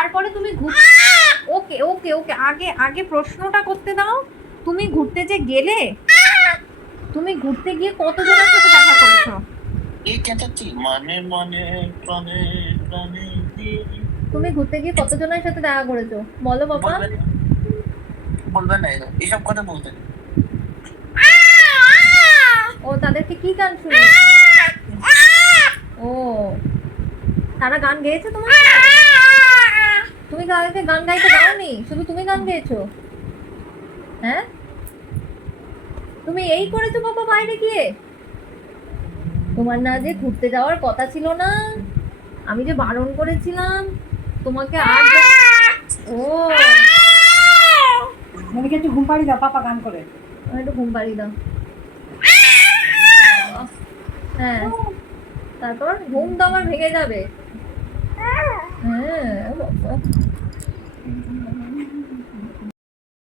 তারপরে তুমি ওকে ওকে ওকে, আগে আগে প্রশ্নটা করতে দাও। তুমি ঘুরতে যে গেলে, তুমি ঘুরতে গিয়ে কতজনের সাথে দেখা করেছো? এই চেঁচাচ্ছি মানে মানে প্রাণে প্রাণে দিয়ে। তুমি ঘুরতে গিয়ে কতজনের সাথে দেখা করেছো বলো বাবা। বলবেন বলবেন না এসব কথা বলতেন। ও তাদেরকে কি গান শুনিয়েছো? ও তারা গান গেয়েছে তোমার সাথে? তুমি তাদেরকে গান গাইতে দাওনি, শুধু তুমি গান গেয়েছো? হ্যাঁ, তুমি এই করেছো বাবা বাইরে গিয়ে? তোমার না যে ঘুরতে যাওয়ার কথা ছিল না? আমি যে বারণ করেছিলাম তোমাকে আর ও মনিকে একটু ঘুম পাড়ি দাও, পাপা গান করে। একটু ঘুম পাড়িয়ে দাও। হ্যাঁ, তারপর ঘুম তো আমার ভেঙে যাবে। হ্যাঁ বাবা।